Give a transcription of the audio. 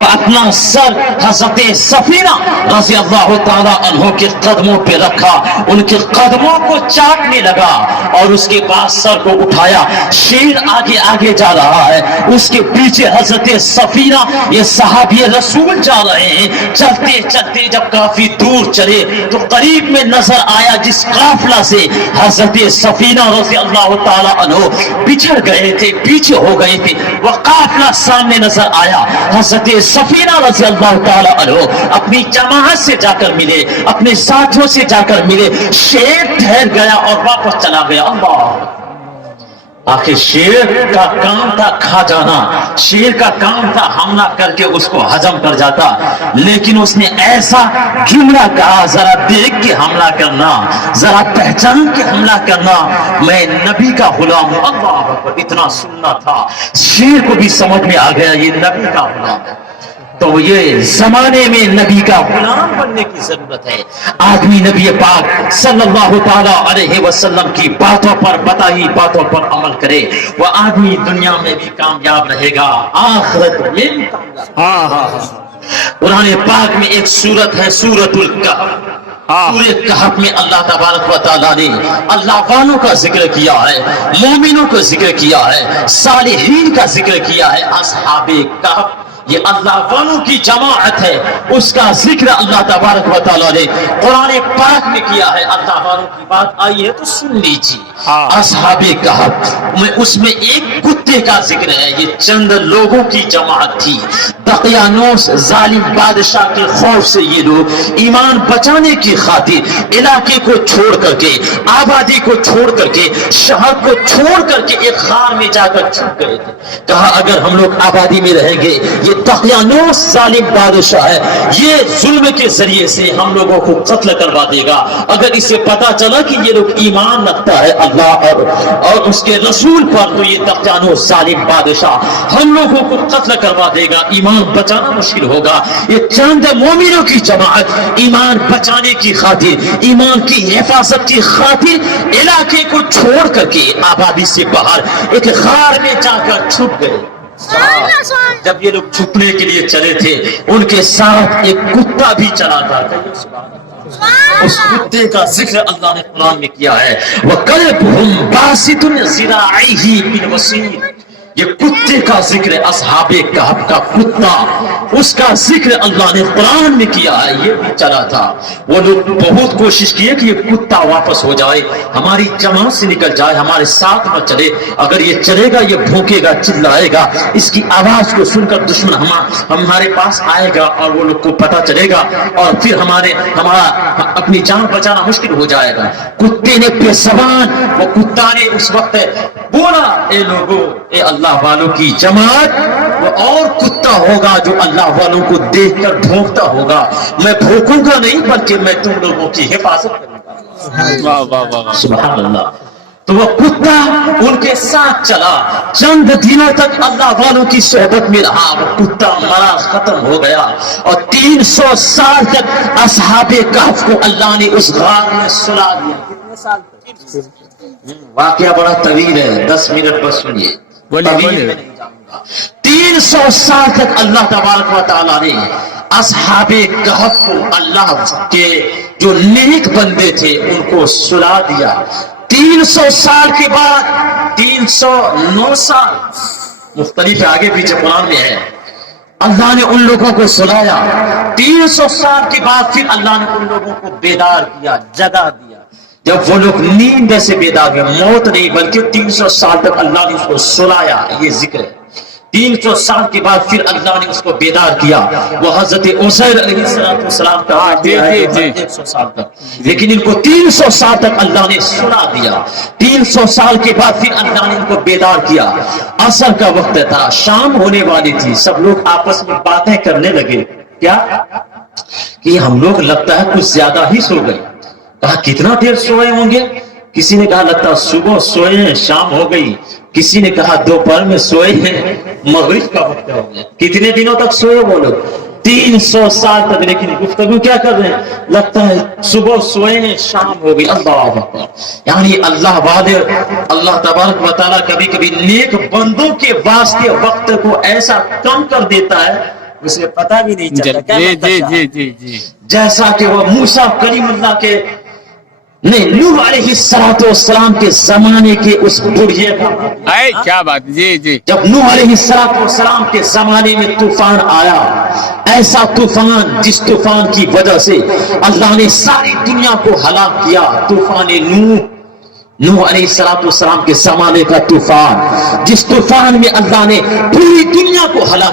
اپنا سر حضرت سفینہ رضی اللہ تعالیٰ عنہ کے قدموں پہ رکھا، ان کے قدموں کو چاٹنے لگا اور اس کے بعد سر کو اٹھایا. شیر آگے آگے جا رہا ہے، اس کے پیچھے حضرت سفینہ یہ صحابی رسول جا رہے ہیں. چلتے چلتے جب کافی دور چلے تو قریب میں نظر آیا جس قافلہ سے حضرت سفینہ رضی اللہ تعالیٰ عنہ بچھڑ گئے تھے، پیچھے ہو گئے تھے، وہ قافلہ سامنے نظر آیا. حضرت سفینہ رضی اللہ تعالیٰ عنہ اپنی جماعت سے جا کر ملے، اپنے ساتھیوں سے جا کر ملے. شیر ٹھہر گیا اور واپس چلا گیا. اللہ، آخر شیر کا کام تھا کھا جانا، شیر کا کام تھا حملہ کر کے اس کو ہضم کر جاتا، لیکن اس نے ایسا جملہ کہا، ذرا دیکھ کے حملہ کرنا، ذرا پہچان کے حملہ کرنا، میں نبی کا غلام ہوں. اللہ اکبر، اتنا سننا تھا، شیر کو بھی سمجھ میں آ گیا یہ نبی کا غلام ہے. تو یہ زمانے میں نبی کا غلام بننے کی ضرورت ہے. آدمی نبی پاک صلی اللہ تعالی علیہ وسلم کی باتوں پر، بتائی باتوں پر عمل کرے، وہ آدمی دنیا میں بھی کامیاب رہے گا، آخرت میں بھی کامیاب. قرآن پاک میں ایک سورت ہے سورۃ الکہف. سورہ کہف میں اللہ تبارک و تعالیٰ نے اللہ والوں کا ذکر کیا ہے، مومنوں کا ذکر کیا ہے، صالحین کا ذکر کیا ہے. اصحاب کہف یہ اللہ والوں کی جماعت ہے، اس کا ذکر اللہ تبارک و تعالیٰ نے قرآن پاک میں کیا ہے. اللہ والوں کی بات آئی ہے تو سن لیجیے. اصحاب کہف میں اس میں ایک کتے کا ذکر ہے. یہ چند لوگوں کی جماعت تھی. دقیانوس ظالم بادشاہ کے خوف سے یہ لوگ ایمان بچانے کی خاطر علاقے کو چھوڑ کر کے، آبادی کو چھوڑ کر کے، شہر کو چھوڑ کر کے ایک غار میں جا کر چھپ گئے تھے. کہا اگر ہم لوگ آبادی میں رہیں گے، یہ دقیانوس ظالم بادشاہ ہے، یہ ظلم کے ذریعے سے ہم لوگوں کو قتل کروا دے گا. اگر اسے پتا چلا کہ یہ لوگ ایمان رکھتا ہے اللہ اور اس کے رسول پر، تو یہ دقیانوس ظالم بادشاہ ہم لوگوں کو قتل کروا دے گا، ایمان بچانا مشکل ہوگا. یہ چند مومنوں کی جماعت ایمان بچانے کی خاطر، ایمان کی حفاظت کی خاطر علاقے کو چھوڑ کر کے آبادی سے باہر ایک غار میں جا کر چھپ گئے. جب یہ لوگ چھپنے کے لیے چلے تھے، ان کے ساتھ ایک کتا بھی چلا تھا. اس کتے کا ذکر اللہ نے قرآن میں کیا ہے. وَقَلْبُهُمْ بَاسِطٌ ذِرَاعِهِ بِالْوَصِيدِ. یہ کتے کا ذکر اصحاب کہف کا کتا، اس کا ذکر اللہ نے قرآن میں کیا ہے. یہ بھی چلا تھا. وہ لوگ بہت کوشش کیے کہ یہ کتا واپس ہو جائے، ہماری جماعت سے نکل جائے، ہمارے ساتھ نہ چلے. اگر یہ چلے گا یہ بھونکے گا، چلائے گا، اس کی آواز کو سن کر دشمن ہمارے پاس آئے گا اور وہ لوگ کو پتا چلے گا اور پھر ہمارا اپنی جان بچانا مشکل ہو جائے گا. کتے نے بے زبان، وہ کتا نے اس وقت بولا اے لوگوں، اے اللہ والوں کی جماعت، وہ اور کتا ہوگا جو اللہ والوں کو دیکھ کر بھونکتا ہوگا. میں بھونکوں گا نہیں بلکہ میں تم لوگوں کی حفاظت کروں گا. سبحان اللہ. تو وہ کتا ان کے ساتھ چلا، چند دنوں تک اللہ والوں کی صحبت میں رہا. وہ کتا مرا، ختم ہو گیا اور 300 سال تک اصحاب کہف کو اللہ نے اس غار میں سلا دیا. کتنے سال تک؟ واقعہ بڑا طویل ہے، 10 منٹ بس سنیے. 300 سال تک اللہ تبارک و تعالیٰ نے اصحاب کہف کو، اللہ کے جو نیک بندے تھے ان کو سلا دیا. 300 سال کے بعد 309 سال مختلف آگے پیچھے قرآن میں ہے، اللہ نے ان لوگوں کو سلایا. 300 سال کے بعد پھر اللہ نے ان لوگوں کو بیدار کیا، جگہ دیا. جب وہ لوگ نیند سے بیدار ہوئے، موت نہیں بلکہ 300 سال تک اللہ نے اس کو سلایا. یہ ذکر ہے. 300 سال کے بعد پھر اللہ نے اس کو بیدار کیا. وہ حضرت عزیر علیہ السلام کا 100 سال تک، لیکن ان کو 300 سال تک اللہ نے سلا دیا. 300 سال کے بعد پھر اللہ نے ان کو بیدار کیا. عصر کا وقت تھا، شام ہونے والی تھی. سب لوگ آپس میں باتیں کرنے لگے. کیا کہ ہم لوگ لگتا ہے کچھ زیادہ ہی سو گئے. کہا کتنا دیر سوئے ہوں گے؟ کسی نے کہا لگتا صبح سوئے ہیں، شام ہو گئی. کسی نے کہا دوپہر میں سوئے ہیں، مغرب کا وقت ہو گیا. کتنے دنوں تک سوئے وہ لوگ؟ 300 سال تک. لیکن گفتگو کیا کر رہے ہیں؟ لگتا ہے صبح سوئے ہیں، شام ہو گئی. اللہ اکبر. یعنی اللہ والے، اللہ تبارک و تعالیٰ کبھی کبھی نیک بندوں کے واسطے وقت کو ایسا کم کر دیتا ہے اسے پتہ بھی نہیں چلتا کیا جی بنتا جی شاہ۔ جی جی جی جیسا کہ وہ موسیٰ کلیم اللہ کے نے نوح علیہ السلام کے زمانے کے اس بڑھے کا، اے کیا بات، جی جی جب نوح علیہ السلام کے زمانے میں طوفان آیا، ایسا طوفان جس طوفان کی وجہ سے اللہ نے ساری دنیا کو ہلاک کیا، طوفان نوح علیہ السلام کے زمانے کا طوفان، جس طوفان میں اللہ نے پوری دنیا کو ہلاک